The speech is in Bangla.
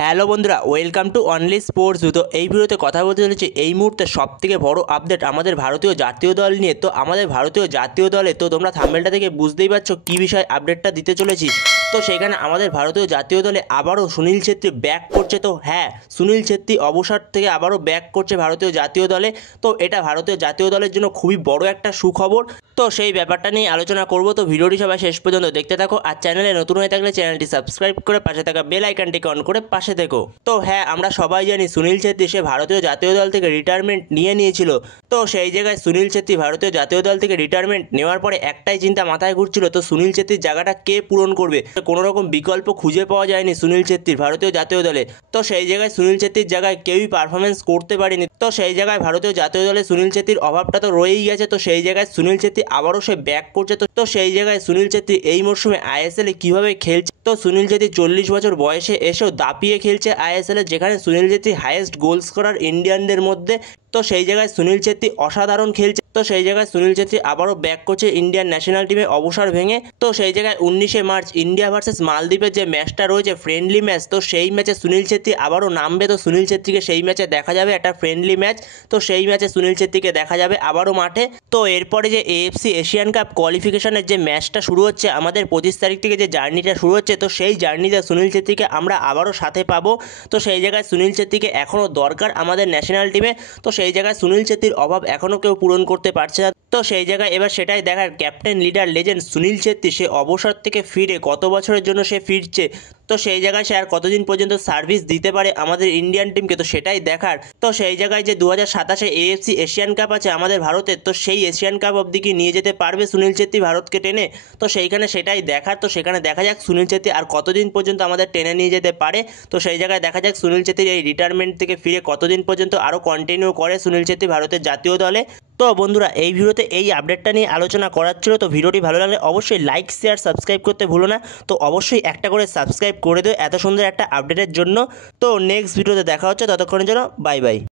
হ্যালো বন্ধুরা, ওয়েলকাম টু অনলি স্পোর্টস। তো এই ভিডিওতে কথা বলতে চলেছি এই মুহূর্তে সবথেকে বড় আপডেট আমাদের ভারতীয় জাতীয় দল নিয়ে। তো আমাদের ভারতীয় জাতীয় দলে তো তোমরা থাম্বনেলটা থেকে বুঝতেই পারছো কী বিষয় আপডেটটা দিতে চলেছি। তো সেখানে আমাদের ভারতীয় জাতীয় দলে আবারও সুনীল ছেত্রী ব্যাক করছে। তো হ্যাঁ, সুনীল ছেত্রী অবসর থেকে আবারও ব্যাক করছে ভারতীয় জাতীয় দলে। তো এটা ভারতীয় জাতীয় দলের জন্য খুবই বড় একটা সুখবর। তো সেই ব্যাপারটা নিয়ে আলোচনা করব। তো ভিডিওটি সবাই শেষ পর্যন্ত দেখতে থাকো। আর চ্যানেলে নতুন হয়ে থাকলে চ্যানেলটি সাবস্ক্রাইব করে পাশে থাকা বেল আইকনটিকে অন করে পাশে থেকো। তো হ্যাঁ, আমরা সবাই জানি সুনীল ছেত্রী সে ভারতীয় জাতীয় দল থেকে রিটায়ারমেন্ট নিয়েছিল। তো সেই জায়গায় সুনীল ছেত্রী ভারতীয় জাতীয় দল থেকে রিটায়ারমেন্ট নেওয়ার পরে একটাই চিন্তা মাথায় ঘুরছিল, তো সুনীল ছেত্রীর জায়গাটা কে পূরণ করবে। কোনো রকম বিকল্প খুঁজে পাওয়া যায়নি সুনীল ছেত্রীর ভারতীয় জাতীয় দলে। তো সেই জায়গায় সুনীল ছেত্রীর জায়গায় কেউই পারফরমেন্স করতে পারেনি। তো সেই জায়গায় ভারতীয় জাতীয় দলে সুনীল ছেত্রীর অভাবটা তো রয়েই গেছে। তো সেই জায়গায় সুনীল ছেত্রী আবারও সে ব্যাক করছে। তো সেই জায়গায় সুনীল ছেত্রী এই মরশুমে আইএসএলে কীভাবে খেলছে। তো সুনীল ছেত্রী 40 বছর বয়সে এসেও দাপিয়ে খেলছে আইএসএলে, যেখানে Sunil Chhetri highest goal scorer ইন্ডিয়ানদের মধ্যে। তো সেই জায়গায় সুনীল ছেত্রী অসাধারণ খেলছে। তো সেই জায়গায় সুনীল ছেত্রী আবারও ব্যাক করছে ইন্ডিয়ান ন্যাশনাল টিমে অবসর ভেঙে। তো সেই জায়গায় 19শে মার্চ ইন্ডিয়া ভার্সেস মালদ্বীপের যে ম্যাচটা রয়েছে ফ্রেন্ডলি ম্যাচ, তো সেই ম্যাচে সুনীল ছেত্রী আবারও নামবে। তো সুনীল ছেত্রীকে সেই ম্যাচে দেখা যাবে, একটা ফ্রেন্ডলি ম্যাচ। তো সেই ম্যাচে সুনীল ছেত্রীকে দেখা যাবে আবারও মাঠে। তো এরপরে যে এএফসি এশিয়ান কাপ কোয়ালিফিকেশনের যে ম্যাচটা শুরু হচ্ছে আমাদের 25 তারিখ থেকে যে জার্নিটা শুরু হচ্ছে, তো সেই জার্নিতে সুনীল ছেত্রীকে আমরা আবারও সাথে পাবো। তো সেই জায়গায় সুনীল ছেত্রীকে এখনও দরকার আমাদের ন্যাশনাল টিমে। তো সেই জায়গায় সুনীল ছেত্রীর অভাব এখনও কেউ পূরণ করতে পারছে না। তো সেই জায়গায় এবার সেটাই দেখার, captain leader legend Sunil Chhetri সে অবসর থেকে ফিরে কত বছরের জন্য সে ফিরছে। তো সেই জায়গায় সে আর কতদিন পর্যন্ত সার্ভিস দিতে পারে আমাদের ইন্ডিয়ান টিমকে, তো সেটাই দেখার। তো সেই জায়গায় যে 2027-এ এএফসি এশিয়ান কাপ আছে আমাদের ভারতের, তো সেই এশিয়ান কাপ অবধি কি নিয়ে যেতে পারবে সুনীল ছেত্রী ভারতকে টেনে। তো সেইখানে সেটাই দেখার। তো সেখানে দেখা যাক সুনীল ছেত্রী আর কতদিন পর্যন্ত আমাদের টেনে নিয়ে যেতে পারে। তো সেই জায়গায় দেখা যাক সুনীল ছেত্রী এই রিটায়ারমেন্ট থেকে ফিরে কতদিন পর্যন্ত আরও কন্টিনিউ করে সুনীল ছেত্রী ভারতের জাতীয় দলে। তো বন্ধুরা, এই ভিডিওতে এই আপডেটটা নিয়ে আলোচনা করার ছিল। তো ভিডিওটি ভালো লাগলে অবশ্যই লাইক শেয়ার সাবস্ক্রাইব করতে ভুলো না। তো অবশ্যই একটা করে সাবস্ক্রাইব করে দিও এত সুন্দর একটা আপডেটের জন্য। তো নেক্সট ভিডিওতে দেখা হচ্ছে, ততক্ষণের জন্য বাই বাই।